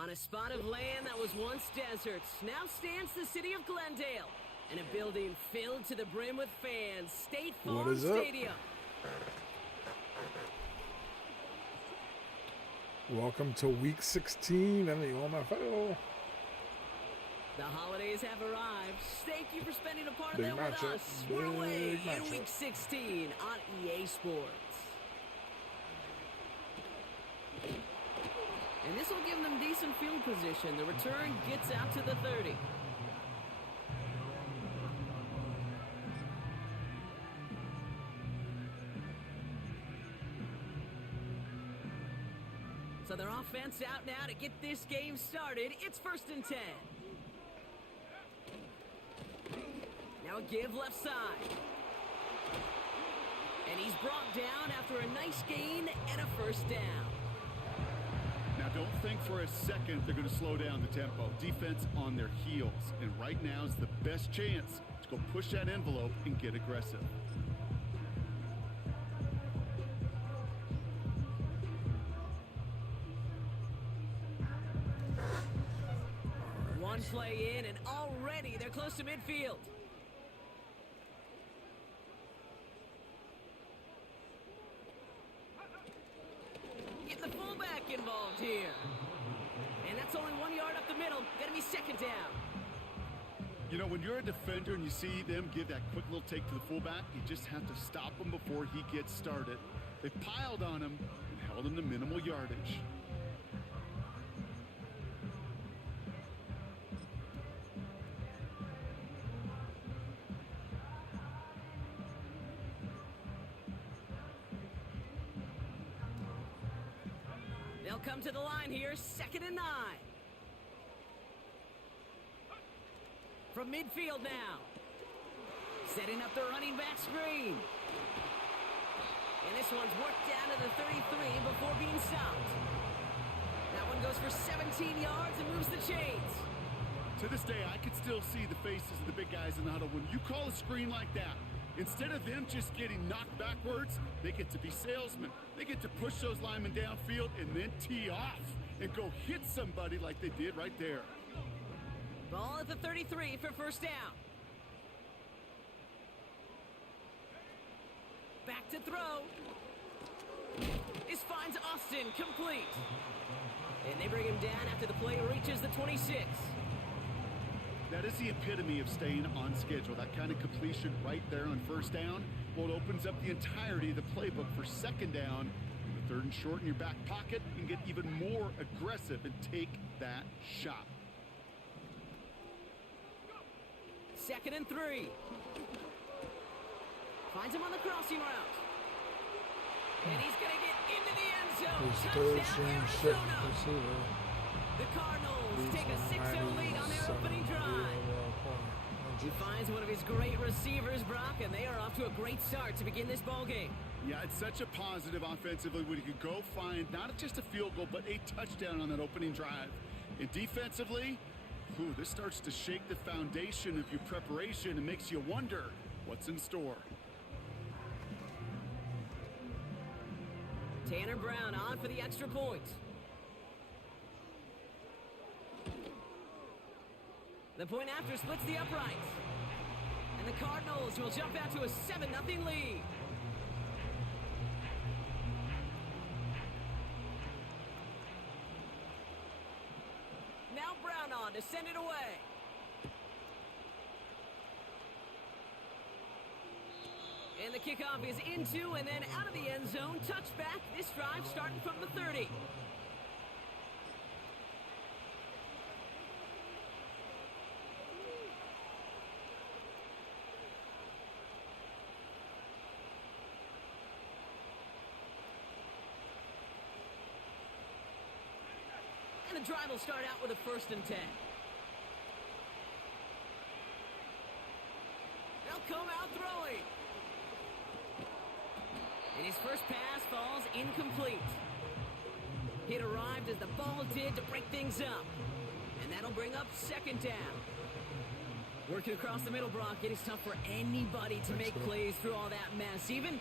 On a spot of land that was once desert, now stands the city of Glendale, and a building filled to the brim with fans, State Farm Stadium. Welcome to Week 16 in the OMFL. The holidays have arrived. Thank you for spending a part of them with us. We're away in Week 16 on EA Sports. And this will give them decent field position. The return gets out to the 30. So their offense out now to get this game started. It's 1st and 10. Now a give left side. And he's brought down after a nice gain and a 1st down. Now, don't think for a second they're going to slow down the tempo. Defense on their heels. And right now is the best chance to go push that envelope and get aggressive. One play in, and already they're close to midfield. Get the fullback involved here. And that's only 1 yard up the middle. Gonna be 2nd down. You know, when you're a defender and you see them give that quick little take to the fullback, you just have to stop him before he gets started. They piled on him and held him to minimal yardage. They'll come to the line here, 2nd and 9. From midfield now. Setting up the running back screen. And this one's worked down to the 33 before being stopped. That one goes for 17 yards and moves the chains. To this day, I can still see the faces of the big guys in the huddle. When you call a screen like that, instead of them just getting knocked backwards, they get to be salesmen. They get to push those linemen downfield and then tee off and go hit somebody like they did right there. Ball at the 33 for 1st down. Back to throw. This finds Austin complete. And they bring him down after the play reaches the 26. That is the epitome of staying on schedule. That kind of completion right there on 1st down. Well, it opens up the entirety of the playbook for 2nd down. The 3rd and short in your back pocket and get even more aggressive and take that shot. 2nd and 3. Finds him on the crossing route. And he's going to get into the end zone. Touchdown, Arizona. The Cardinals take a 6-0 lead on their opening drive. He finds one of his great receivers, Brock, and they are off to a great start to begin this ball game. Yeah, it's such a positive offensively when you can go find not just a field goal, but a touchdown on that opening drive. And defensively, this starts to shake the foundation of your preparation and makes you wonder what's in store. Tanner Brown on for the extra point. The point after splits the uprights. And the Cardinals will jump out to a 7-0 lead. Now Brown on to send it away. And the kickoff is into and then out of the end zone. Touchback. This drive starting from the 30. And the drive will start out with a 1st and 10. They'll come out throwing. And his first pass falls incomplete. It arrived as the ball did to break things up. And that'll bring up 2nd down. Working across the middle, Brock, it is tough for anybody to make plays through all that mess. Even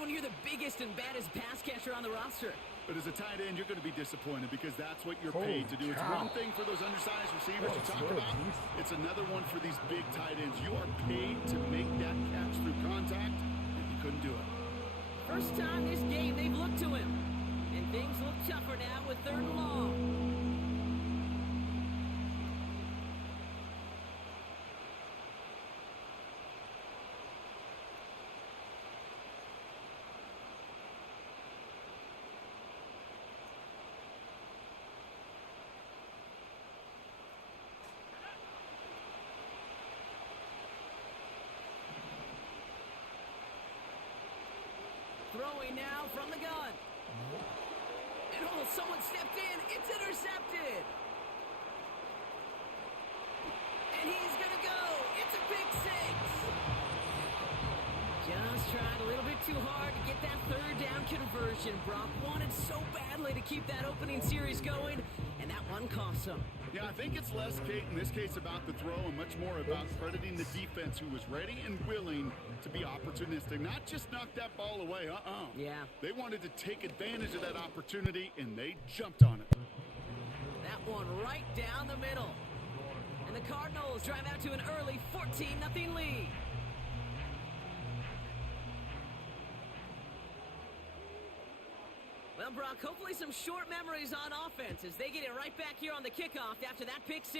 when you're the biggest and baddest pass catcher on the roster. But as a tight end, you're going to be disappointed because that's what you're Holy paid to do. It's cow. one thing for those undersized receivers Oh, you talk good. about. It's another one for these big tight ends. You are paid to make that catch through contact, and you couldn't do it. First time this game they've looked to him. And things look tougher now with 3rd and long. Throwing now from the gun. And oh, someone stepped in. It's intercepted. And he's going to go. It's a pick 6. Just tried a little bit too hard to get that 3rd down conversion. Brock wanted so badly to keep that opening series going, and that one cost him. Yeah, I think it's less, Kate, in this case about the throw and much more about crediting the defense who was ready and willing to be opportunistic. Not just knock that ball away, Yeah. They wanted to take advantage of that opportunity, and they jumped on it. That one right down the middle. And the Cardinals drive out to an early 14-0 lead. Well, Brock, hopefully some short memories on offense as they get it right back here on the kickoff after that pick 6.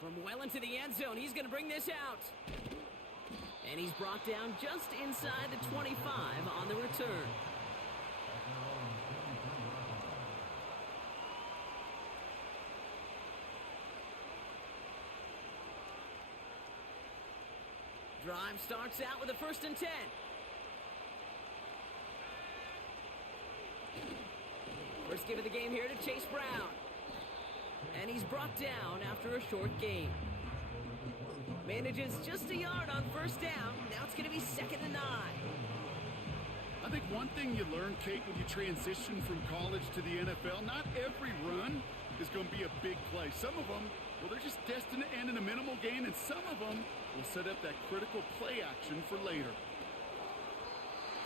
From well into the end zone, he's going to bring this out. And he's brought down just inside the 25 on the return. Drive starts out with a 1st and 10. First give of the game here to Chase Brown. And he's brought down after a short gain. Manages just a yard on 1st down. Now it's going to be 2nd and 9. I think one thing you learn, Kate, when you transition from college to the NFL, not every run is going to be a big play. Some of them, well, they're just destined to end in a minimal gain, and some of them will set up that critical play action for later.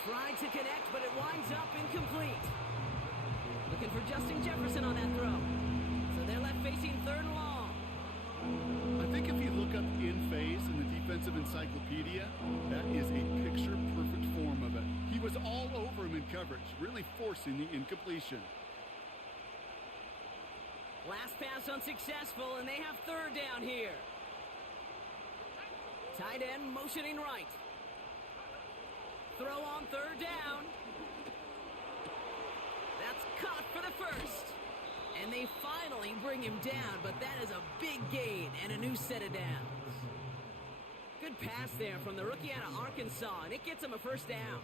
Tried to connect, but it winds up incomplete. Looking for Justin Jefferson on that throw. So they're left facing 3rd and long. I think if you look up in phase in the defensive encyclopedia, that is a picture-perfect form of it. He was all over him in coverage, really forcing the incompletion. Last pass unsuccessful, and they have 3rd down here. Tight end motioning right. Throw on 3rd down. That's caught for the 1st. And they finally bring him down, but that is a big gain and a new set of downs. Good pass there from the rookie out of Arkansas, and it gets him a 1st down.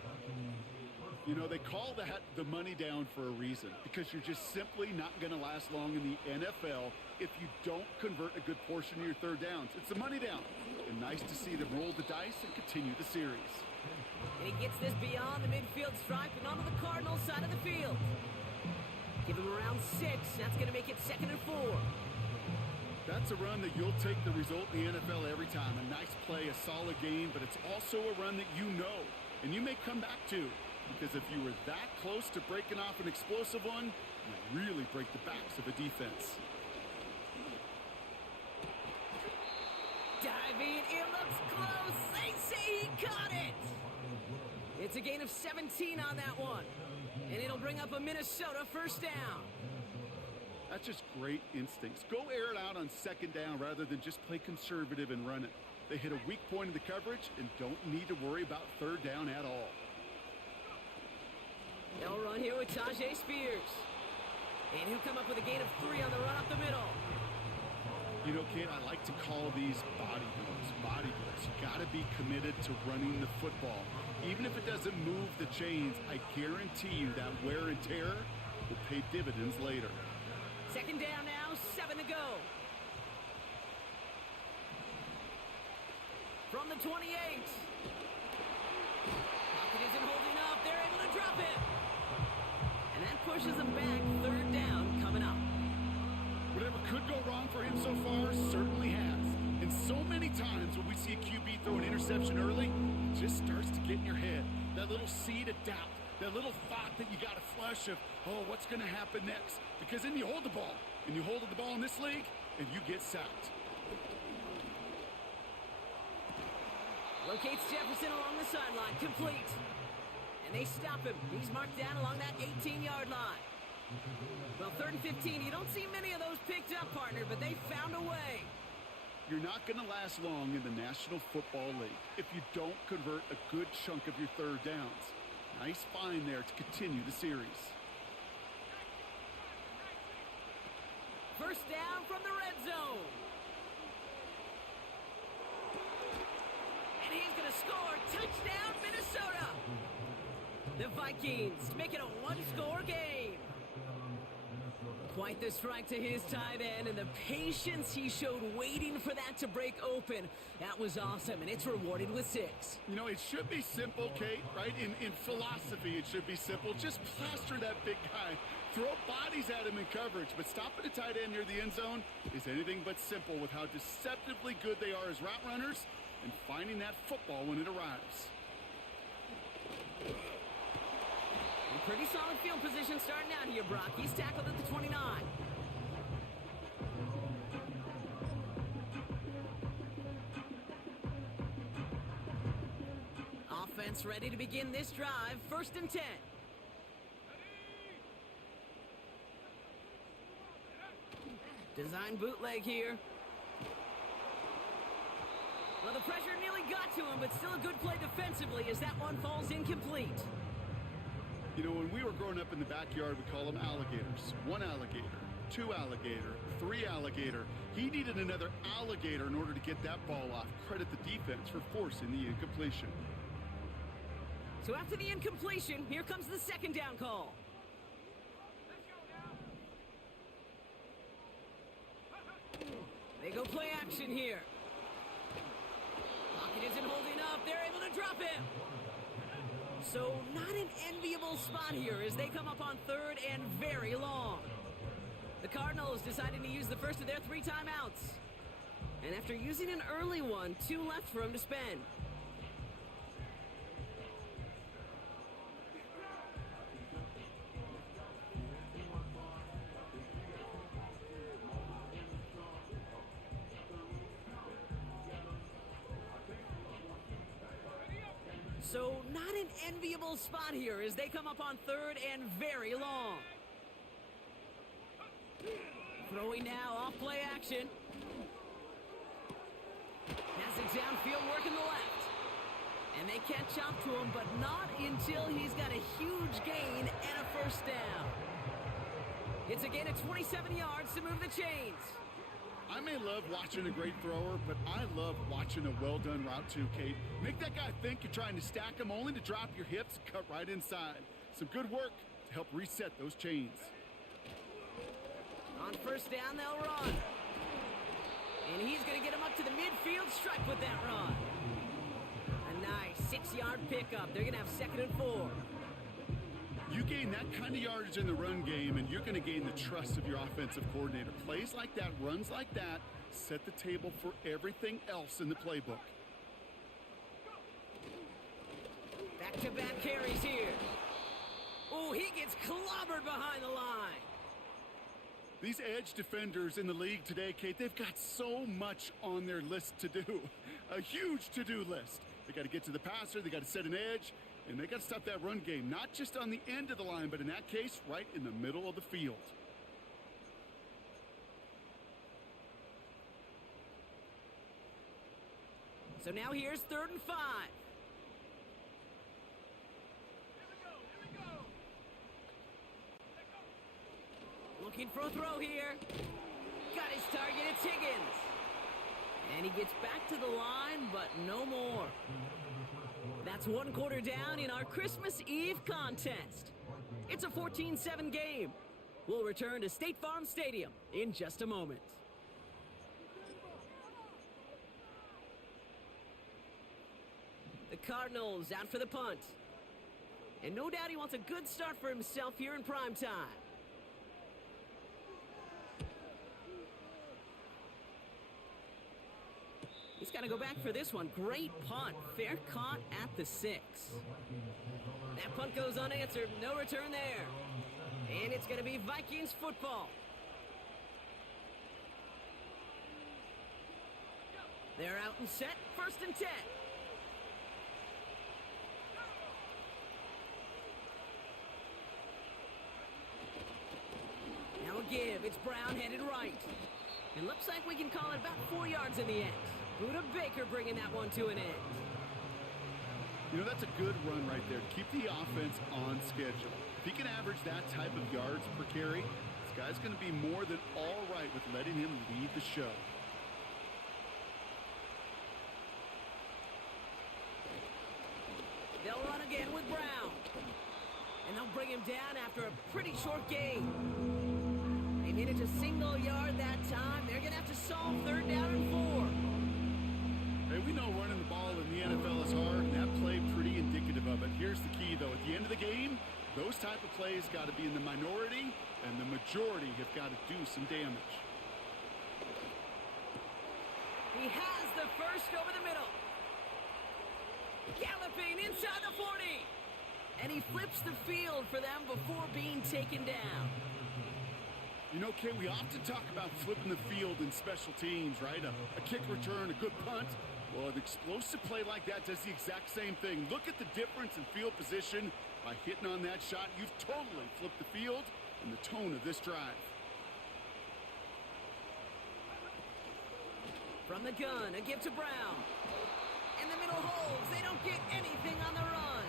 You know, they call that the money down for a reason, because you're just simply not going to last long in the NFL if you don't convert a good portion of your 3rd downs. It's the money down. And nice to see them roll the dice and continue the series. And he gets this beyond the midfield stripe and onto the Cardinals side of the field. Give him around 6. That's going to make it 2nd and 4. That's a run that you'll take the result in the NFL every time. A nice play, a solid game, but it's also a run that you know, and you may come back to. Because if you were that close to breaking off an explosive one, you really break the backs of a defense. Diving, it looks close. They say he caught it. It's a gain of 17 on that one. And it'll bring up a Minnesota 1st down. That's just great instincts. Go air it out on 2nd down rather than just play conservative and run it. They hit a weak point in the coverage and don't need to worry about 3rd down at all. They'll run here with Tajay Spears. And he'll come up with a gain of 3 on the run up the middle. You know, Kate, I like to call these body blows. Body blows. You got to be committed to running the football. Even if it doesn't move the chains, I guarantee you that wear and tear will pay dividends later. 2nd down now, 7 to go. From the 28. Pocket isn't holding up. They're able to drop it. And that pushes them back. 3rd down coming up. Whatever could go wrong for him so far certainly has. And so many times when we see a QB throw an interception early, it just starts to get in your head. That little seed of doubt. That little thought that you got a flush of, oh, what's going to happen next? Because then you hold the ball, and you hold the ball in this league, and you get sacked. Locates Jefferson along the sideline, complete. And they stop him. He's marked down along that 18-yard line. Well, 3rd and 15, you don't see many of those picked up, partner, but they found a way. You're not going to last long in the National Football League if you don't convert a good chunk of your third downs. Nice find there to continue the series. First down from the red zone. And he's going to score. Touchdown, Minnesota. The Vikings make it a one-score game. Quite the strike to his tight end, and the patience he showed waiting for that to break open. That was awesome, and it's rewarded with 6. You know, it should be simple, Kate, right? In philosophy, it should be simple. Just plaster that big guy. Throw bodies at him in coverage, but stopping a tight end near the end zone is anything but simple with how deceptively good they are as route runners and finding that football when it arrives. Pretty solid field position starting out here, Brock. He's tackled at the 29. Offense ready to begin this drive. 1st and 10. Design bootleg here. Well, the pressure nearly got to him, but still a good play defensively as that one falls incomplete. You know, when we were growing up in the backyard, we call them alligators. 1 alligator, 2 alligator, 3 alligator. He needed another alligator in order to get that ball off. Credit the defense for forcing the incompletion. So after the incompletion, here comes the 2nd down call. They go play action here. Pocket isn't holding up. They're able to drop him. So not an enviable spot here as they come up on 3rd and very long. The Cardinals deciding to use the first of their 3 timeouts. And after using an early one, 2 left for him to spend. So not an enviable spot here as they come up on 3rd and very long. Throwing now off play action. Has it downfield working the left. And they catch up to him, but not until he's got a huge gain and a 1st down. It's a gain of 27 yards to move the chains. I may love watching a great thrower, but I love watching a well-done route too, Kate. Make that guy think you're trying to stack him only to drop your hips and cut right inside. Some good work to help reset those chains. On 1st down, they'll run. And he's going to get him up to the midfield stripe with that run. A nice 6-yard pickup. They're going to have 2nd and 4. You gain that kind of yardage in the run game, and you're going to gain the trust of your offensive coordinator. Plays like that, runs like that, set the table for everything else in the playbook. Back-to-back carries here. Oh, he gets clobbered behind the line. These edge defenders in the league today, Kate, they've got so much on their list to do. A huge to-do list. They got to get to the passer, they got to set an edge, and they got to stop that run game, not just on the end of the line, but in that case, right in the middle of the field. So now here's 3rd and 5. Looking for a throw here. Got his target, it's Higgins. And he gets back to the line, but no more. That's 1 quarter down in our Christmas Eve contest. It's a 14-7 game. We'll return to State Farm Stadium in just a moment. The Cardinals out for the punt. And no doubt he wants a good start for himself here in prime time. He's got to go back for this one. Great punt. Fair caught at the 6. That punt goes unanswered. No return there. And it's going to be Vikings football. They're out and set. 1st and 10. Now a give. It's Brown headed right. It looks like we can call it about 4 yards in the end. Buda Baker bringing that one to an end. You know, that's a good run right there to keep the offense on schedule. If he can average that type of yards per carry, this guy's going to be more than all right with letting him lead the show. They'll run again with Brown. And they'll bring him down after a pretty short gain. They managed a single yard that time. They're going to have to solve 3rd down and 4. Hey, we know running the ball in the NFL is hard, and that play pretty indicative of it. Here's the key, though. At the end of the game, those type of plays got to be in the minority, and the majority have got to do some damage. He has the first over the middle. Galloping inside the 40. And he flips the field for them before being taken down. You know, Kay, we often talk about flipping the field in special teams, right? A kick return, a good punt. Well, an explosive play like that does the exact same thing. Look at the difference in field position. By hitting on that shot, you've totally flipped the field and the tone of this drive. From the gun, a give to Brown. And the middle holds. They don't get anything on the run.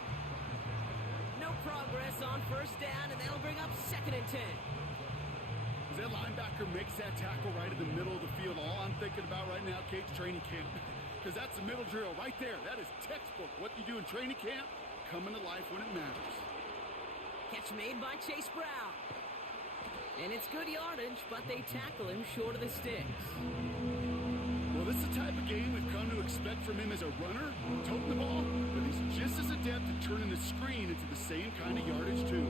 No progress on 1st down, and that'll bring up 2nd and 10. As that linebacker makes that tackle right in the middle of the field, all I'm thinking about right now, Kate's training camp. Because that's the middle drill right there. That is textbook. What you do in training camp, coming to life when it matters. Catch made by Chase Brown. And it's good yardage, but they tackle him short of the sticks. Well, this is the type of game we've come to expect from him as a runner, toting the ball, but he's just as adept at turning the screen into the same kind of yardage, too.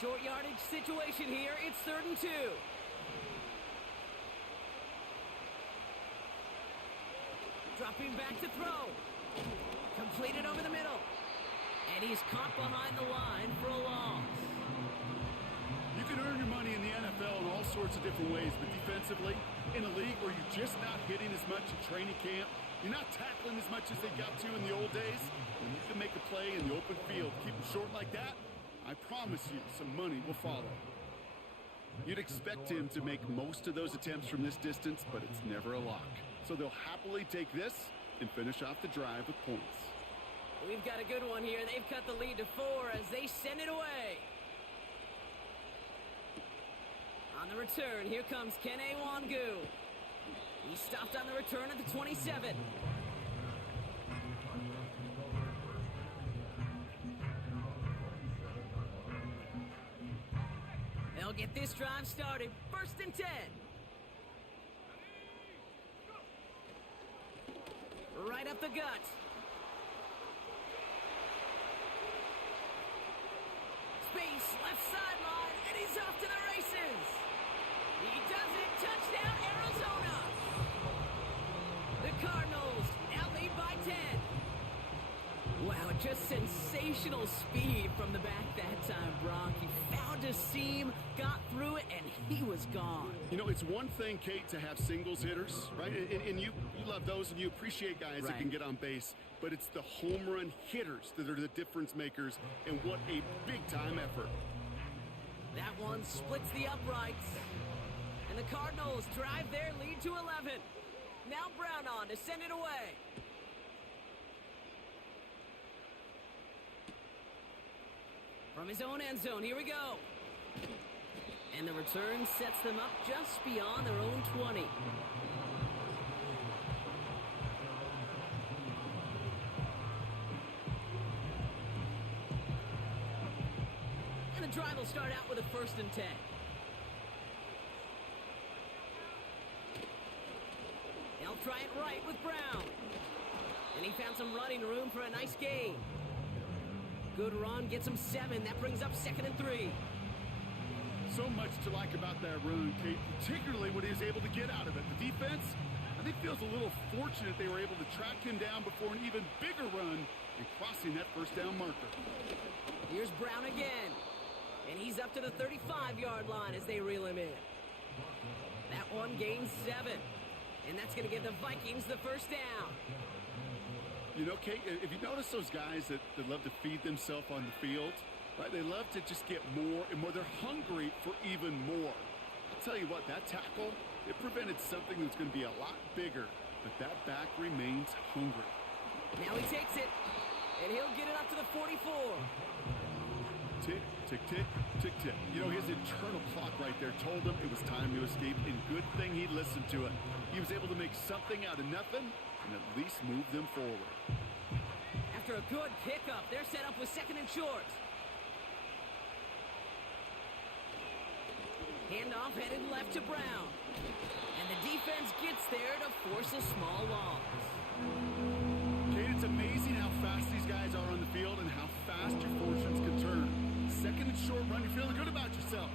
Short yardage situation here. It's 3rd and 2. Dropping back to throw. Completed over the middle. And he's caught behind the line for a loss. You can earn your money in the NFL in all sorts of different ways, but defensively, in a league where you're just not hitting as much in training camp, you're not tackling as much as they got to in the old days, and you can make a play in the open field. Keep it short like that, I promise you some money will follow. You'd expect him to make most of those attempts from this distance, but it's never a lock. So they'll happily take this and finish off the drive with points. We've got a good one here. They've cut the lead to 4 as they send it away. On the return, here comes Kene Wangu. He stopped on the return at the 27. They'll get this drive started. 1st and 10. Right up the gut. Space, left sideline, and he's off to the races. He does it. Touchdown, Arizona. The Cardinals now lead by 10. Wow, just sensational speed from the back that time, Brock. He found a seam, got through it, and he was gone. You know, it's one thing, Kate, to have singles hitters, right? And you love those, and you appreciate guys that can get on base. But it's the home run hitters that are the difference makers, and what a big-time effort. That one splits the uprights. And the Cardinals drive their lead to 11. Now Brown on to send it away. From his own end zone, here we go. And the return sets them up just beyond their own 20. And the drive will start out with a 1st and 10. They'll try it right with Brown. And he found some running room for a nice gain. Good run, gets him 7. That brings up 2nd and 3. So much to like about that run, Kate, particularly what he was able to get out of it. The defense, I think, feels a little fortunate they were able to track him down before an even bigger run and crossing that first down marker. Here's Brown again. And he's up to the 35-yard line as they reel him in. That one gains 7. And that's going to give the Vikings the first down. You know, Kate, if you notice those guys that love to feed themselves on the field, right? They love to just get more and more. They're hungry for even more. I'll tell you what, that tackle, it prevented something that's going to be a lot bigger. But that back remains hungry. Now he takes it. And he'll get it up to the 44. Tick, tick, tick, tick, tick. You know, his internal clock right there told him it was time to escape, and good thing he listened to it. He was able to make something out of nothing and at least move them forward. After a good pickup, they're set up with 2nd and short. Handoff headed left to Brown. And the defense gets there to force a small loss. Kate, it's amazing how fast these guys are on the field and how fast your fortunes can turn. 2nd and short run, you're feeling good about yourself.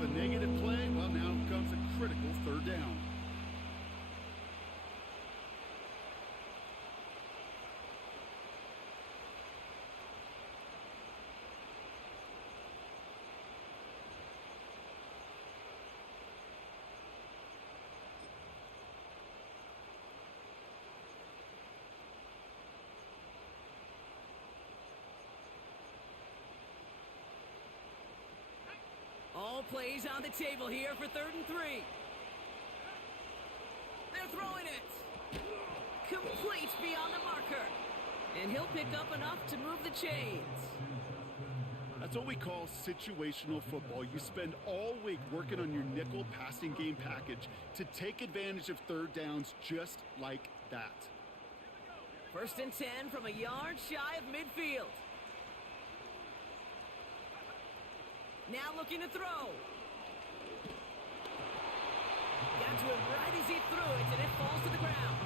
With a negative play, well, now comes a critical 3rd down. All plays on the table here for 3rd and 3. They're throwing it. Complete beyond the marker. And he'll pick up enough to move the chains. That's what we call situational football. You spend all week working on your nickel passing game package to take advantage of 3rd downs just like that. 1st and 10 from a yard shy of midfield. Now looking to throw. Got to him right as he threw it, and it falls to the ground.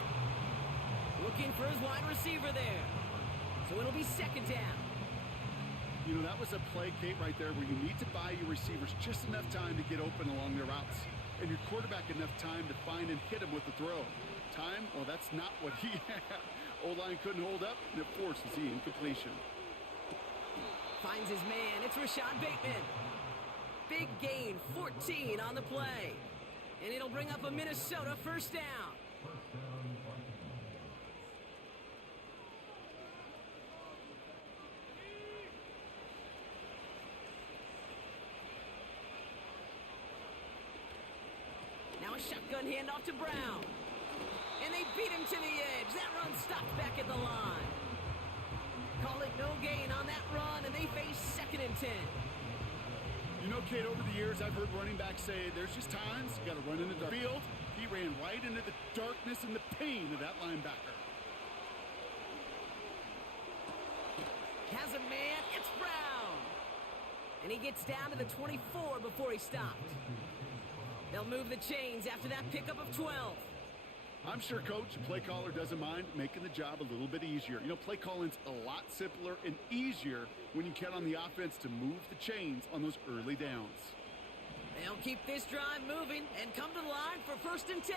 Looking for his wide receiver there. So it'll be 2nd down. You know, that was a play, Kate, right there where you need to buy your receivers just enough time to get open along their routes. And your quarterback enough time to find and hit him with the throw. Time? Well, that's not what he had. O-line couldn't hold up, and it forces the incompletion. Finds his man. It's Rashad Bateman. Big gain, 14 on the play. And it'll bring up a Minnesota 1st down. Now a shotgun handoff to Brown. And they beat him to the edge. That run stopped back at the line. Call it no gain on that run, and they face 2nd and 10. You know, Kate, over the years, I've heard running backs say there's just times you got to run into the field. He ran right into the darkness and the pain of that linebacker. Has a man, it's Brown. And he gets down to the 24 before he stopped. They'll move the chains after that pickup of 12. I'm sure, Coach, the play caller doesn't mind making the job a little bit easier. You know, play calling's a lot simpler and easier when you count on the offense to move the chains on those early downs. They'll keep this drive moving and come to the line for 1st and 10.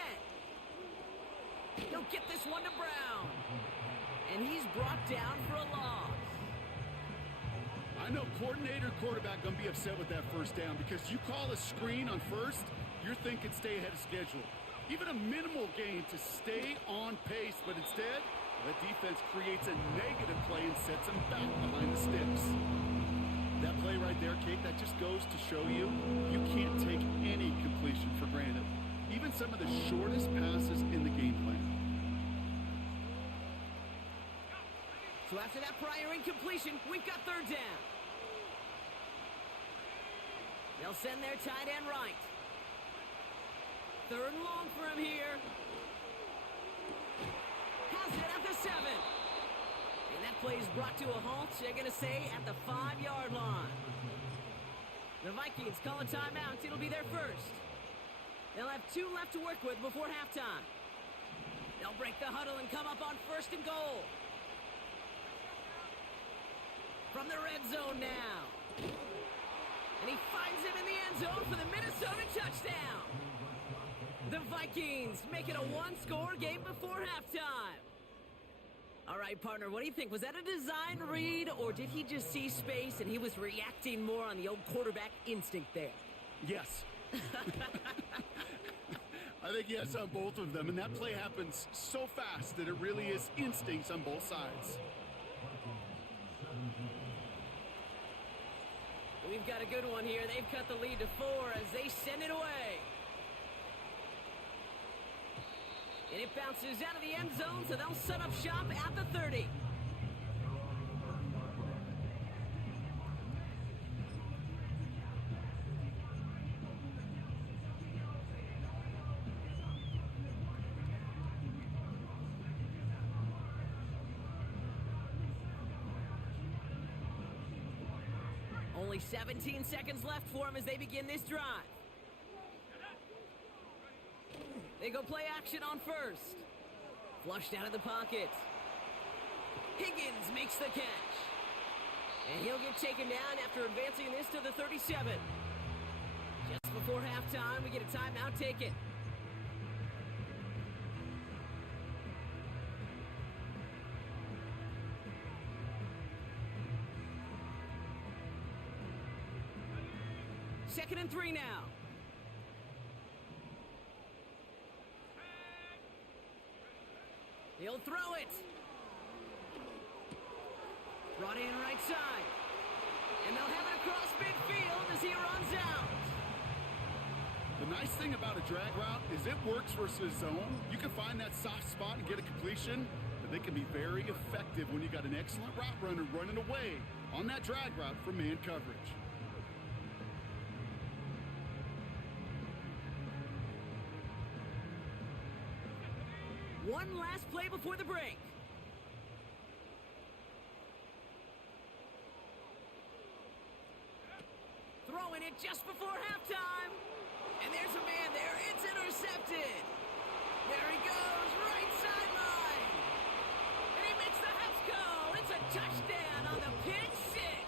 He'll get this one to Brown. And he's brought down for a loss. I know coordinator, quarterback going to be upset with that 1st down because you call a screen on 1st, you're thinking stay ahead of schedule. Even a minimal gain to stay on pace, but instead, the defense creates a negative play and sets them back behind the sticks. That play right there, Kate, that just goes to show you, you can't take any completion for granted. Even some of the shortest passes in the game plan. So after that prior incompletion, we've got 3rd down. They'll send their tight end right. 3rd and long for him here. Has it at the 7. And that play is brought to a halt, they're going to say, at the 5-yard line. The Vikings call a timeout. It'll be their first. They'll have 2 left to work with before halftime. They'll break the huddle and come up on 1st and goal. From the red zone now. And he finds him in the end zone for the Minnesota touchdown. The Vikings make it a one-score game before halftime. All right, partner, what do you think? Was that a design read, or did he just see space and he was reacting more on the old quarterback instinct there? Yes. I think yes on both of them, and that play happens so fast that it really is instincts on both sides. We've got a good one here. They've cut the lead to 4 as they send it away. And it bounces out of the end zone, so they'll set up shop at the 30. Only 17 seconds left for them as they begin this drive. They go play action on first. Flushed out of the pocket. Higgins makes the catch. And he'll get taken down after advancing this to the 37. Just before halftime, we get a timeout taken. Second and 3 now. He'll throw it. Brought in right side. And they'll have it across midfield as he runs out. The nice thing about a drag route is it works versus zone. You can find that soft spot and get a completion, but they can be very effective when you got an excellent route runner running away on that drag route from man coverage. One last play before the break. Throwing it just before halftime. And there's a man there. It's intercepted. There he goes, right sideline. And he makes the house go. It's a touchdown on the pick six.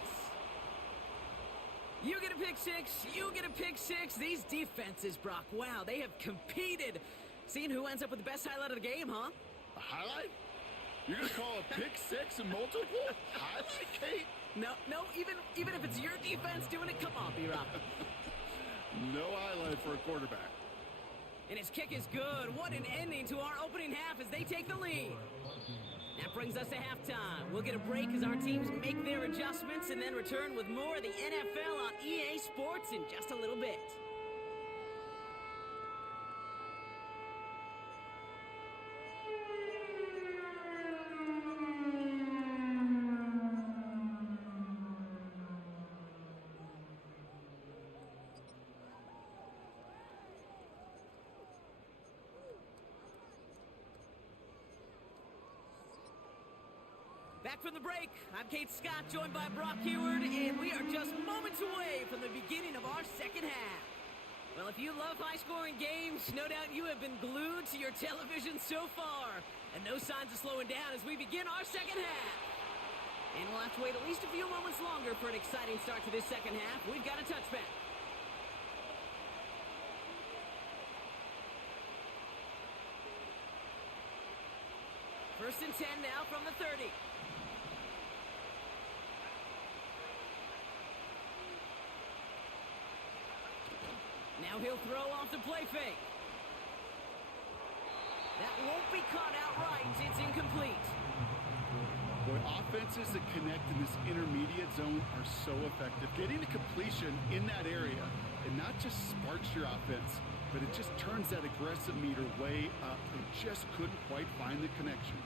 You get a pick six. You get a pick six. These defenses, Brock, wow, they have competed. Seeing who ends up with the best highlight of the game, huh? A highlight? You're going to call a pick six and multiple? Highlight, Kate? No, even if it's your defense doing it, come on, B-Rock. No highlight for a quarterback. And his kick is good. What an ending to our opening half as they take the lead. That brings us to halftime. We'll get a break as our teams make their adjustments and then return with more of the NFL on EA Sports in just a little bit. Back from the break, I'm Kate Scott, joined by Brock Heward, and we are just moments away from the beginning of our second half. Well, if you love high-scoring games, no doubt you have been glued to your television so far, and no signs of slowing down as we begin our second half. And we'll have to wait at least a few moments longer for an exciting start to this second half. We've got a touchback. First and 10 now from the 30. Now he'll throw off the play fake. That won't be caught outright. It's incomplete. Boy, offenses that connect in this intermediate zone are so effective. Getting a completion in that area, it not just sparks your offense, but it just turns that aggressive meter way up. They just couldn't quite find the connection.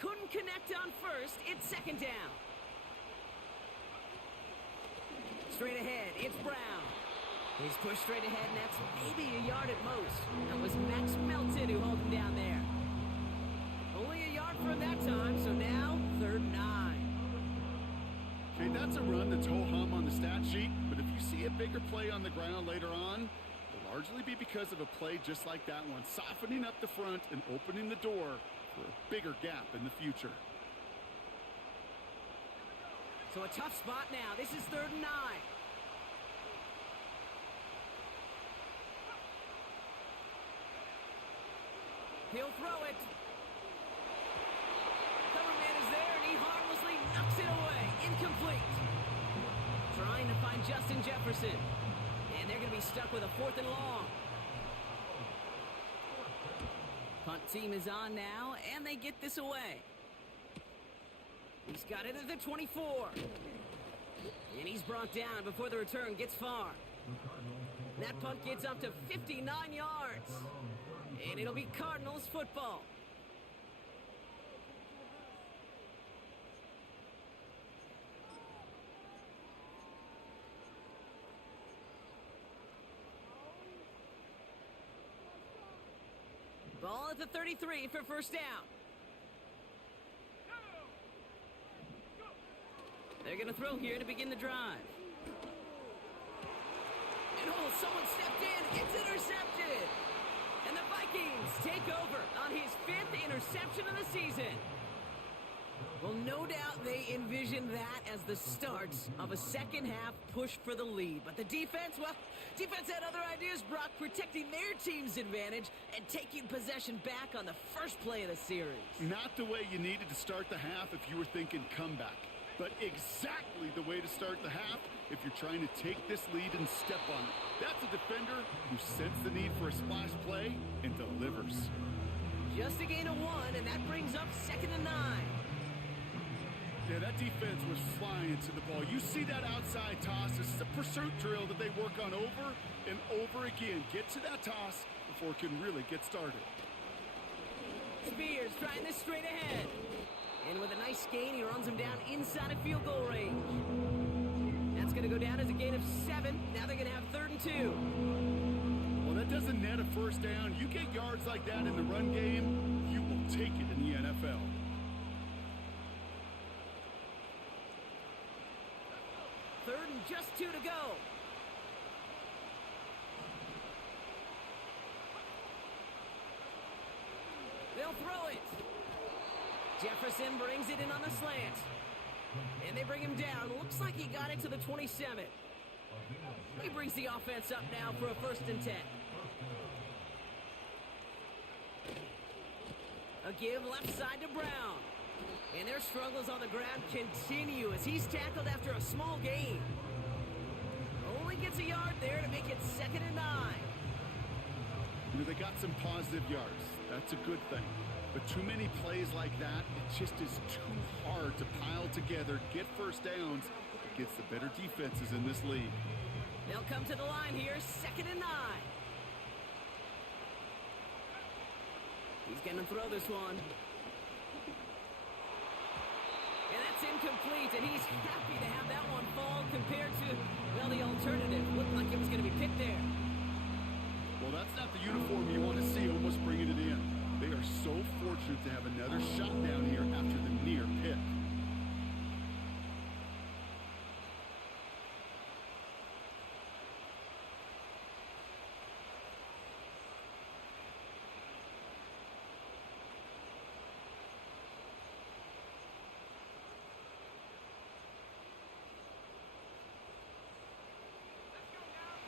Couldn't connect on first. It's second down. Straight ahead, it's Brown. He's pushed straight ahead, and that's maybe a yard at most. That was Max Melton who held him down there. Only a yard for him that time, so now 3rd and 9. Okay, that's a run that's ho-hum on the stat sheet, but if you see a bigger play on the ground later on, it'll largely be because of a play just like that one, softening up the front and opening the door for a bigger gap in the future. So a tough spot now. This is 3rd and 9. He'll throw it. Cover man is there, and he harmlessly knocks it away. Incomplete. Trying to find Justin Jefferson. And they're going to be stuck with a 4th and long. Punt team is on now, and they get this away. He's got it at the 24. And he's brought down before the return gets far. That punt gets up to 59 yards. And it'll be Cardinals football. Ball at the 33 for first down. They're going to throw here to begin the drive. And oh, someone stepped in. It's intercepted. And the Vikings take over on his 5th interception of the season. Well, no doubt they envisioned that as the start of a second-half push for the lead. But the defense, well, defense had other ideas, Brock, protecting their team's advantage and taking possession back on the first play of the series. Not the way you needed to start the half if you were thinking comeback, but exactly the way to start the half if you're trying to take this lead and step on it. That's a defender who sensed the need for a splash play and delivers. Just a gain of 1, and that brings up 2nd and 9. Yeah, that defense was flying to the ball. You see that outside toss. This is a pursuit drill that they work on over and over again. Get to that toss before it can really get started. Spears trying this straight ahead. And with a nice gain, he runs him down inside of field goal range. That's going to go down as a gain of 7. Now they're going to have 3rd and 2. Well, that doesn't net a first down. You get yards like that in the run game, you will take it in the NFL. 3rd and just 2 to go. They'll throw it. Jefferson brings it in on the slant. And they bring him down. Looks like he got it to the 27. He brings the offense up now for a 1st and 10. A give left side to Brown. And their struggles on the ground continue as he's tackled after a small gain. Only gets a yard there to make it 2nd and 9. You know, they got some positive yards. That's a good thing. But too many plays like that, it just is too hard to pile together, get first downs against the better defenses in this league. They'll come to the line here, 2nd and 9. He's going to throw this one. And that's incomplete, and he's happy to have that one fall compared to, well, the alternative. Looked like it was going to be picked there. Well, that's not the uniform you want to see almost bringing it in. They are so fortunate to have another shot down here after the near pick.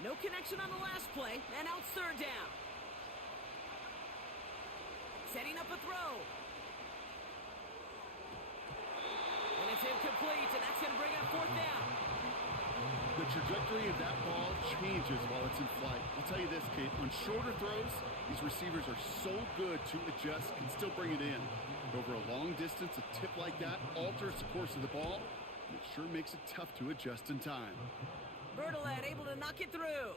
No connection on the last play, and now it's 3rd down. Setting up a throw. And it's incomplete, and that's going to bring up 4th down. The trajectory of that ball changes while it's in flight. I'll tell you this, Kate, on shorter throws, these receivers are so good to adjust, can still bring it in. But over a long distance, a tip like that alters the course of the ball, and it sure makes it tough to adjust in time. Bertolet able to knock it through.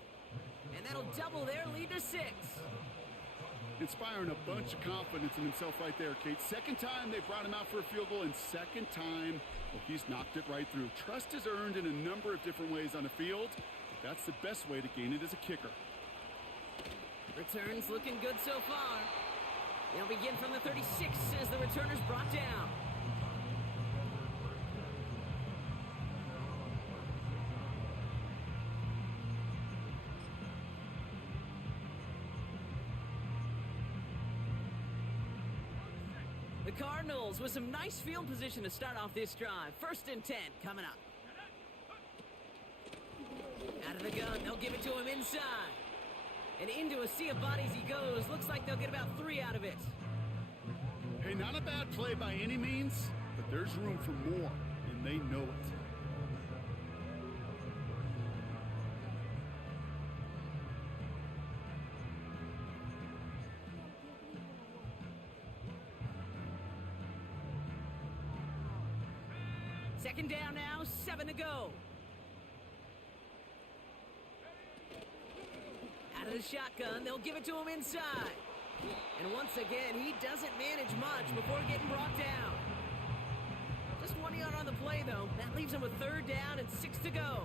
And that'll double their lead to 6. Inspiring a bunch of confidence in himself right there, Kate. 2nd time they brought him out for a field goal, and 2nd time, well, he's knocked it right through. Trust is earned in a number of different ways on the field, but that's the best way to gain it as a kicker. Returns looking good so far. They'll begin from the 36 as the returner's brought down. The Cardinals with some nice field position to start off this drive. 1st and 10 coming up. Out of the gun, they'll give it to him inside. And into a sea of bodies he goes. Looks like they'll get about 3 out of it. Hey, not a bad play by any means, but there's room for more, and they know it. Second down now, 7 to go. Out of the shotgun, they'll give it to him inside. And once again, he doesn't manage much before getting brought down. Just 1 yard on the play, though. That leaves him with 3rd down and 6 to go.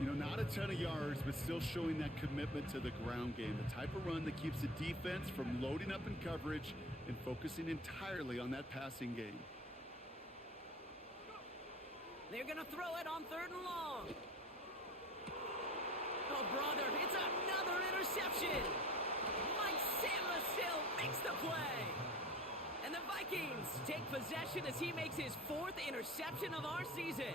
You know, not a ton of yards, but still showing that commitment to the ground game. The type of run that keeps the defense from loading up in coverage and focusing entirely on that passing game. They're going to throw it on 3rd and long. Oh, brother, it's another interception. Mike Samuel makes the play. And the Vikings take possession as he makes his 4th interception of our season.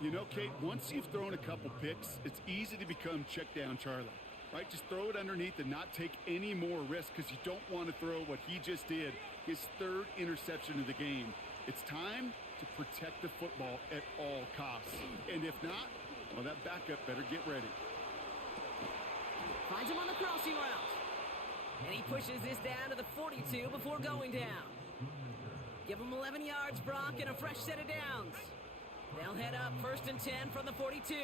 You know, Kate, once you've thrown a couple picks, it's easy to become check down Charlie, right? Just throw it underneath and not take any more risk because you don't want to throw what he just did, his 3rd interception of the game. It's time to protect the football at all costs. And if not, well, that backup better get ready. Finds him on the crossing route. And he pushes this down to the 42 before going down. Give him 11 yards, Brock, and a fresh set of downs. They'll head up 1st and 10 from the 42.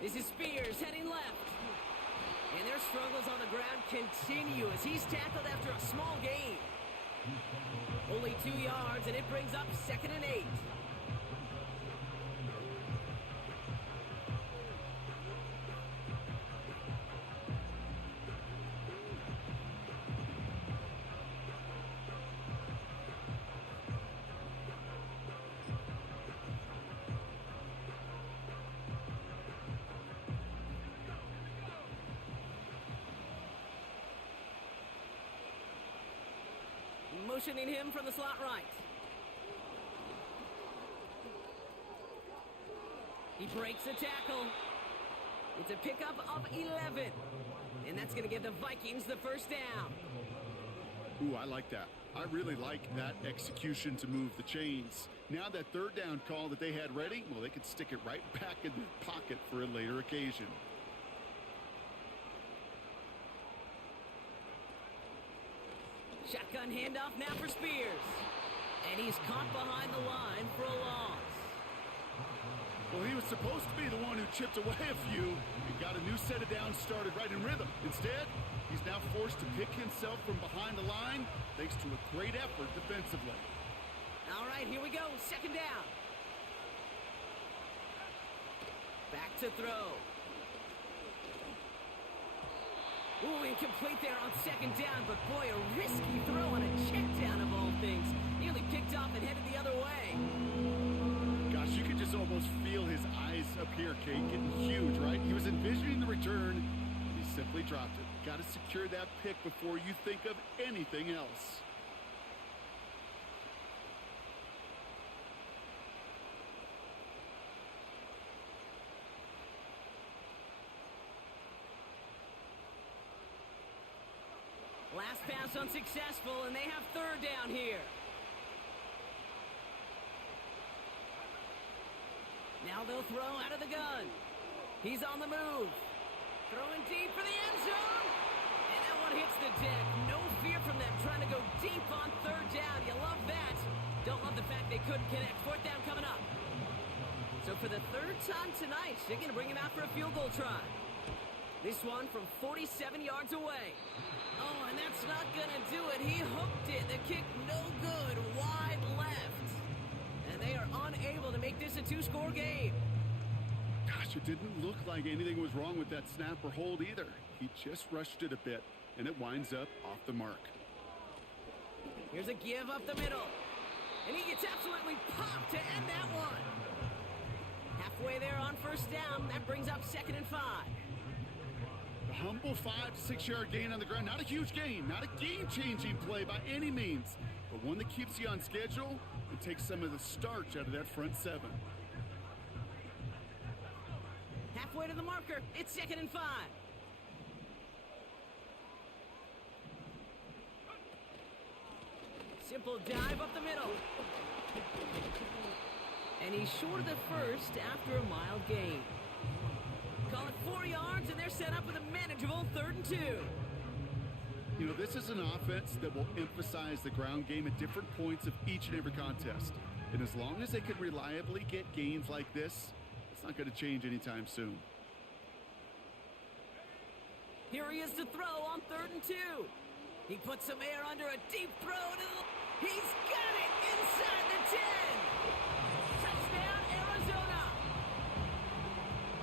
This is Spears heading left. And their struggles on the ground continue as he's tackled after a small gain. Only 2 yards, and it brings up 2nd and 8. Motioning him from the slot right. He breaks a tackle. It's a pickup of 11. And that's going to give the Vikings the 1st down. Ooh, I like that. I really like that execution to move the chains. Now that 3rd down call that they had ready, well, they could stick it right back in their pocket for a later occasion. Shotgun handoff now for Spears. And he's caught behind the line for a loss. Well, he was supposed to be the one who chipped away a few and got a new set of downs started right in rhythm. Instead, he's now forced to pick himself from behind the line thanks to a great effort defensively. All right, here we go. 2nd down. Back to throw. Ooh, incomplete there on 2nd down, but boy, a risky throw on a check down of all things. Nearly picked off and headed the other way. Gosh, you could just almost feel his eyes up here, Kate, getting huge, right? He was envisioning the return, and he simply dropped it. Got to secure that pick before you think of anything else. Last pass unsuccessful, and they have 3rd down here. Now they'll throw out of the gun. He's on the move. Throwing deep for the end zone. And that one hits the deck. No fear from them trying to go deep on 3rd down. You love that. Don't love the fact they couldn't connect. 4th down coming up. So for the 3rd time tonight, they're going to bring him out for a field goal try. This one from 47 yards away. Oh, and that's not going to do it. He hooked it. The kick no good. Wide left. And they are unable to make this a 2-score game. Gosh, It didn't look like anything was wrong with that snap or hold either. He just rushed it a bit, and it winds up off the mark. Here's a give up the middle. And he gets absolutely popped to end that one. Halfway there on first down. That brings up 2nd and 5. The humble 5 to 6 yard gain on the ground. Not a huge gain, not a game-changing play by any means, but one that keeps you on schedule and takes some of the starch out of that front 7. Halfway to the marker. It's 2nd and 5. Simple dive up the middle. And he's short of the first after a mild gain. Call it 4 yards, and they're set up with a manageable 3rd and 2. You know, this is an offense that will emphasize the ground game at different points of each and every contest. And as long as they can reliably get gains like this, it's not going to change anytime soon. Here he is to throw on 3rd and 2. He puts some air under a deep throw. He's got it inside the 10. Touchdown, Arizona.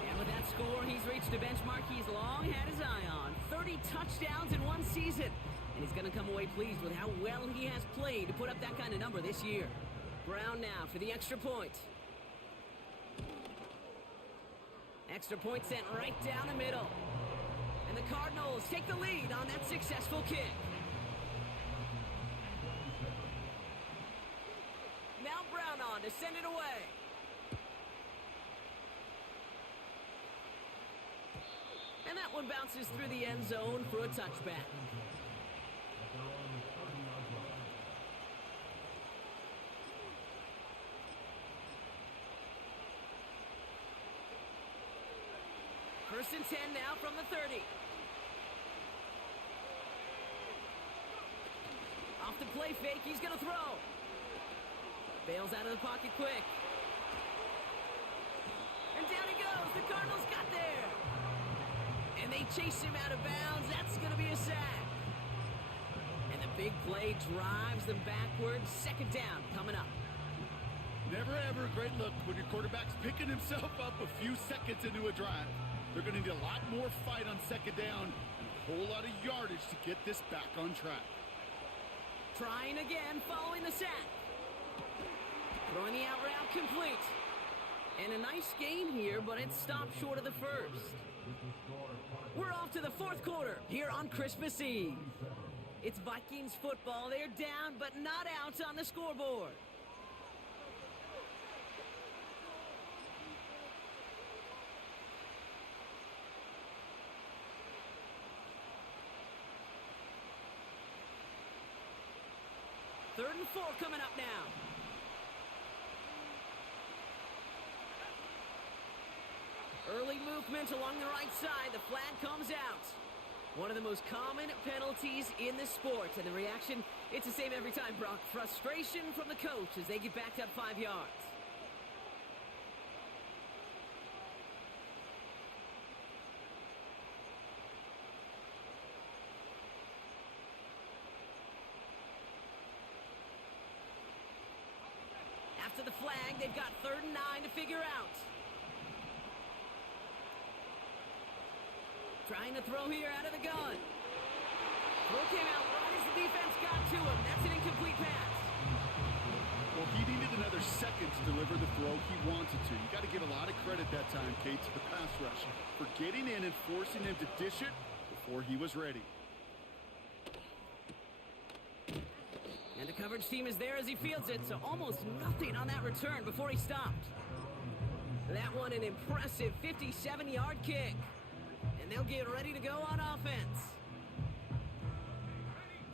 And with that score, he's reached a benchmark he's long had his eye on. 30 touchdowns in one season. And he's going to come away pleased with how well he has played to put up that kind of number this year. Brown now for the extra point. Extra point sent right down the middle. And the Cardinals take the lead on that successful kick. Now Brown on to send it away. And that one bounces through the end zone for a touchback. First and 10 now from the 30. Off the play fake, he's going to throw. Bails out of the pocket quick. And down he goes. The Cardinals got there. And they chase him out of bounds. That's going to be a sack. And the big play drives them backwards. 2nd down coming up. Never ever a great look when your quarterback's picking himself up a few seconds into a drive. They're going to need a lot more fight on 2nd down and a whole lot of yardage to get this back on track. Trying again following the sack. Throwing the out route complete. And a nice gain here, but it stopped short of the first. We're off to the 4th quarter here on Christmas Eve. It's Vikings football. They're down, but not out on the scoreboard. Third and 4 coming up now. Early movement along the right side. The flag comes out. One of the most common penalties in the sport. And the reaction, it's the same every time, Brock. Frustration from the coach as they get backed up 5 yards. After the flag, they've got 3rd and 9 to figure out. Trying to throw here out of the gun. Throw came out right as the defense got to him. That's an incomplete pass. Well, he needed another second to deliver the throw he wanted to. You got to give a lot of credit that time, Kate, to the pass rush for getting in and forcing him to dish it before he was ready. And the coverage team is there as he fields it, so almost nothing on that return before he stopped. That one an impressive 57-yard kick. And they'll get ready to go on offense.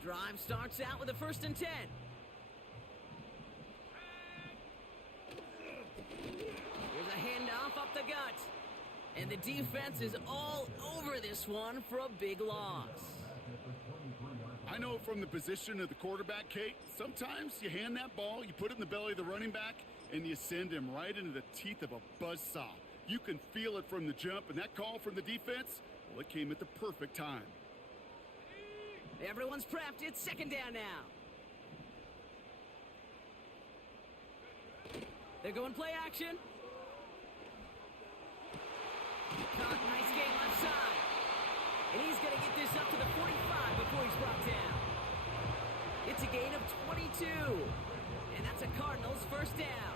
Drive starts out with a 1st and 10. Here's a handoff up the gut. And the defense is all over this one for a big loss. I know from the position of the quarterback, Kate, sometimes you hand that ball, you put it in the belly of the running back, and you send him right into the teeth of a buzzsaw. You can feel it from the jump, and that call from the defense, well, it came at the perfect time. Everyone's prepped. It's 2nd down now. They're going play action. Caught, nice game left side. And he's going to get this up to the 45 before he's brought down. It's a gain of 22. And that's a Cardinals first down.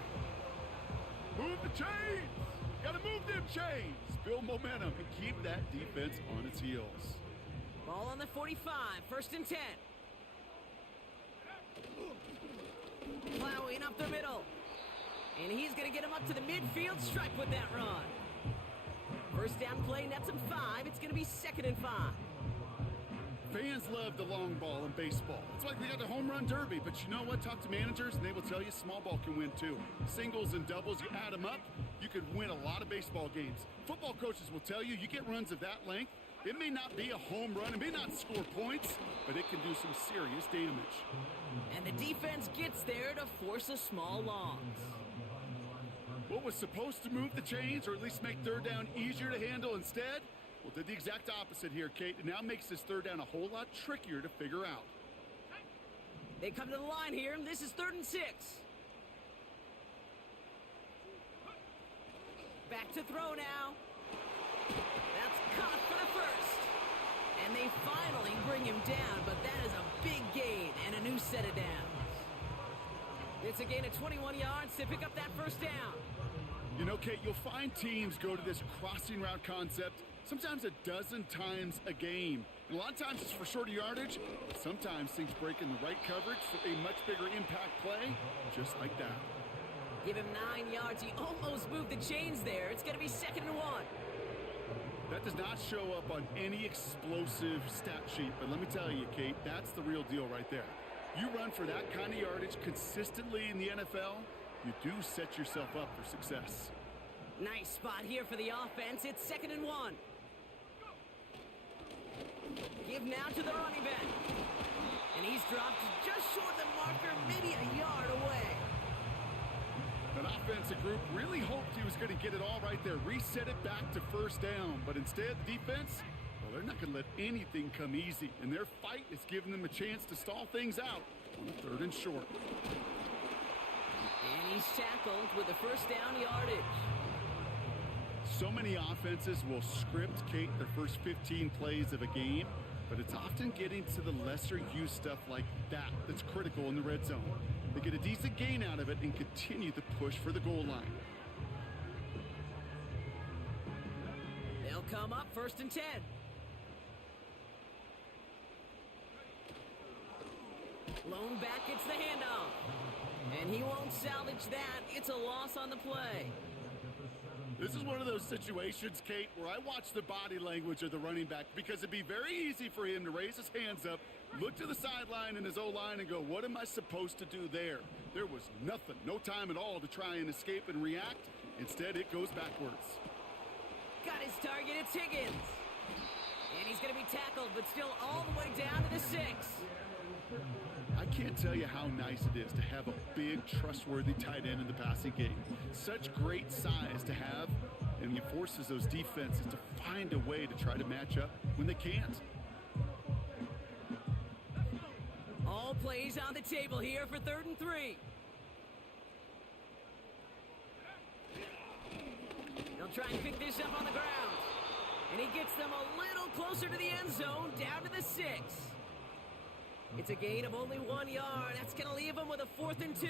Move the chains! Gotta move them chains! Build momentum and keep that defense on its heels. Ball on the 45, first and 10. Plowing up the middle. And he's going to get him up to the midfield stripe with that run. First down play, nets him 5. It's going to be 2nd and 5. Fans love the long ball in baseball. It's like they got the home run derby, but you know what? Talk to managers and they will tell you small ball can win too. Singles and doubles, you add them up, you could win a lot of baseball games. Football coaches will tell you get runs of that length. It may not be a home run, it may not score points, but it can do some serious damage. And the defense gets there to force a small loss. What was supposed to move the chains, or at least make third down easier to handle instead, well, did the exact opposite here, Kate. It now makes this third down a whole lot trickier to figure out. They come to the line here, and this is 3rd and 6. Back to throw now. That's caught for the first. And they finally bring him down, but that is a big gain and a new set of downs. It's a gain of 21 yards to pick up that first down. You know, Kate, you'll find teams go to this crossing route concept sometimes a dozen times a game. And a lot of times it's for shorter yardage, but sometimes things break in the right coverage for a much bigger impact play, just like that. Give him 9 yards. He almost moved the chains there. It's going to be 2nd and 1. That does not show up on any explosive stat sheet, but let me tell you, Kate, that's the real deal right there. You run for that kind of yardage consistently in the NFL, you do set yourself up for success. Nice spot here for the offense. It's 2nd and 1. Give now to the running back. And he's dropped just short of the marker, maybe a yard away. That offensive group really hoped he was going to get it all right there, reset it back to first down. But instead, the defense, well, they're not going to let anything come easy. And their fight is giving them a chance to stall things out on a 3rd and short. And he's tackled with the first down yardage. So many offenses will script, Kate, their first 15 plays of a game, but it's often getting to the lesser use stuff like that that's critical in the red zone. They get a decent gain out of it and continue the push for the goal line. They'll come up 1st and 10. Lone back gets the handoff. And he won't salvage that. It's a loss on the play. This is one of those situations, Kate, where I watch the body language of the running back because it'd be very easy for him to raise his hands up, look to the sideline in his O-line and go, what am I supposed to do there? There was nothing, no time at all to try and escape and react. Instead, it goes backwards. Got his target, it's Higgins. And he's going to be tackled, but still all the way down to the 6. I can't tell you how nice it is to have a big, trustworthy tight end in the passing game. Such great size to have, and he forces those defenses to find a way to try to match up when they can't. All plays on the table here for 3rd and 3. They'll try and pick this up on the ground. And he gets them a little closer to the end zone, down to the 6. It's a gain of only 1 yard. That's going to leave him with a 4th and 2.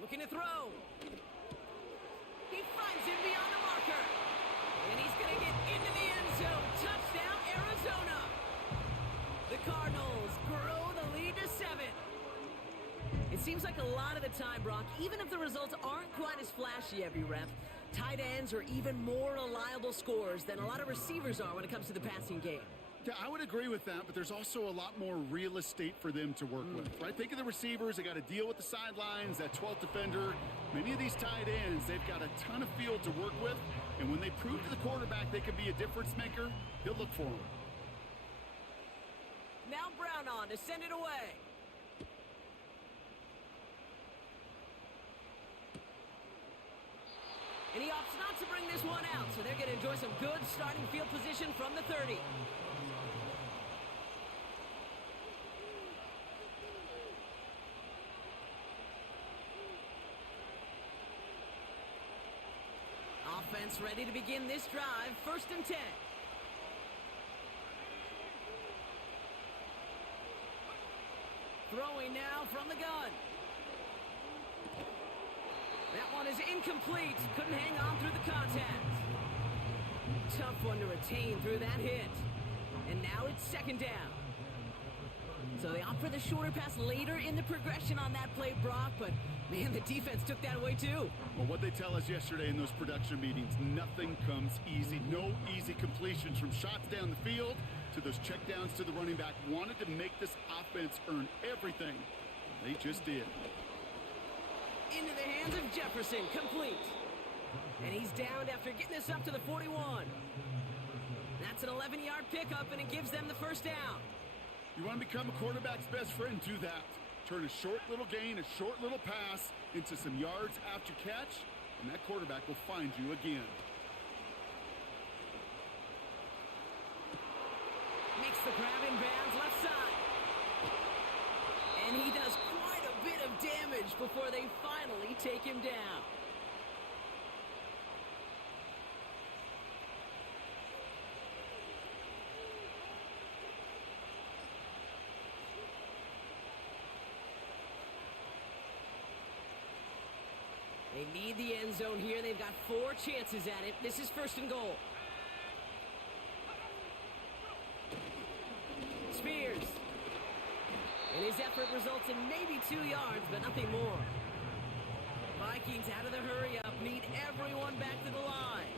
Looking to throw. He finds him beyond the marker. And he's going to get into the end zone. Touchdown, Arizona. The Cardinals grow the lead to 7. It seems like a lot of the time, Brock, even if the results aren't quite as flashy every rep, tight ends are even more reliable scorers than a lot of receivers are when it comes to the passing game. Yeah, I would agree with that, but there's also a lot more real estate for them to work with, right? Think of the receivers. They got to deal with the sidelines, that 12th defender. Many of these tight ends, they've got a ton of field to work with, And when they prove to the quarterback they can be a difference maker, he'll look for him. Now Brown on to send it away. And he opts not to bring this one out, so they're going to enjoy some good starting field position from the 30. Offense ready to begin this drive, 1st and 10. Throwing now from the gun. That one is incomplete. Couldn't hang on through the contact. Tough one to retain through that hit. And now it's 2nd down. So they opt for the shorter pass later in the progression on that play, Brock, but man, the defense took that away too. Well, what they tell us yesterday in those production meetings, nothing comes easy. No easy completions from shots down the field to those checkdowns to the running back. Wanted to make this offense earn everything. They just did. Into the hands of Jefferson, complete. And he's downed after getting this up to the 41. That's an 11-yard pickup, and it gives them the 1st down. You want to become a quarterback's best friend, do that. Turn a short little gain, a short little pass into some yards after catch, and that quarterback will find you again. Makes the grab in bounds left side. And he does quite a bit of damage before they finally take him down. They need the end zone here. They've got 4 chances at it. This is 1st and goal. Spears. And his effort results in maybe 2 yards, but nothing more. Vikings out of the hurry-up need everyone back to the line.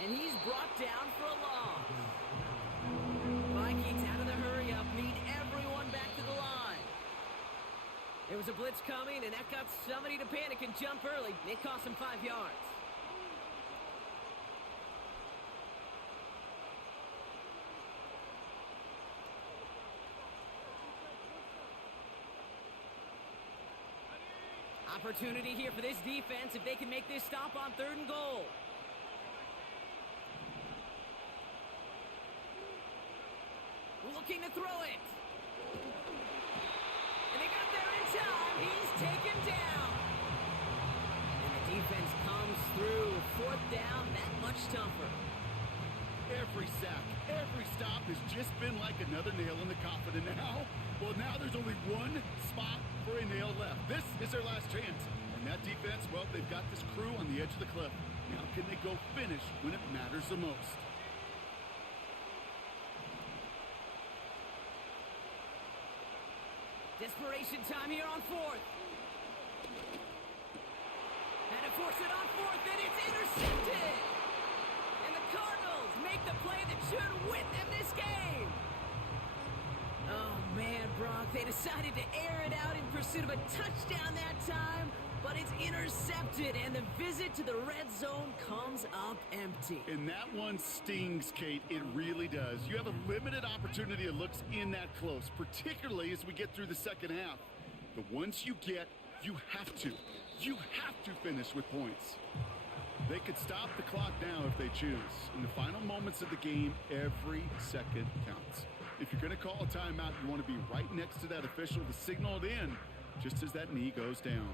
And he's brought down for a loss. Vikings out of the hurry-up need everyone back to the line. There was a blitz coming, and that got somebody to panic and jump early. It cost him 5 yards. Opportunity here for this defense if they can make this stop on 3rd and goal. Looking to throw it. And they got there in time. He's taken down. And the defense comes through. 4th down, that much tougher. Every sack, every stop has just been like another nail in the coffin. And now, well, now there's only one spot for a nail left. This is their last chance. And that defense, well, they've got this crew on the edge of the cliff. Now can they go finish when it matters the most? Desperation time here on 4th. And to force it on 4th, and it's intercepted. And the Cardinals make the play that should win them this game. Oh, man, Brock, they decided to air it out in pursuit of a touchdown that time, but it's intercepted, and the visit to the red zone comes up empty. And that one stings, Kate. It really does. You have a limited opportunity that looks in that close, particularly as we get through the 2nd half. But once you get, you have to finish with points. They could stop the clock now if they choose. In the final moments of the game, every second counts. If you're going to call a timeout, you want to be right next to that official to signal it in just as that knee goes down.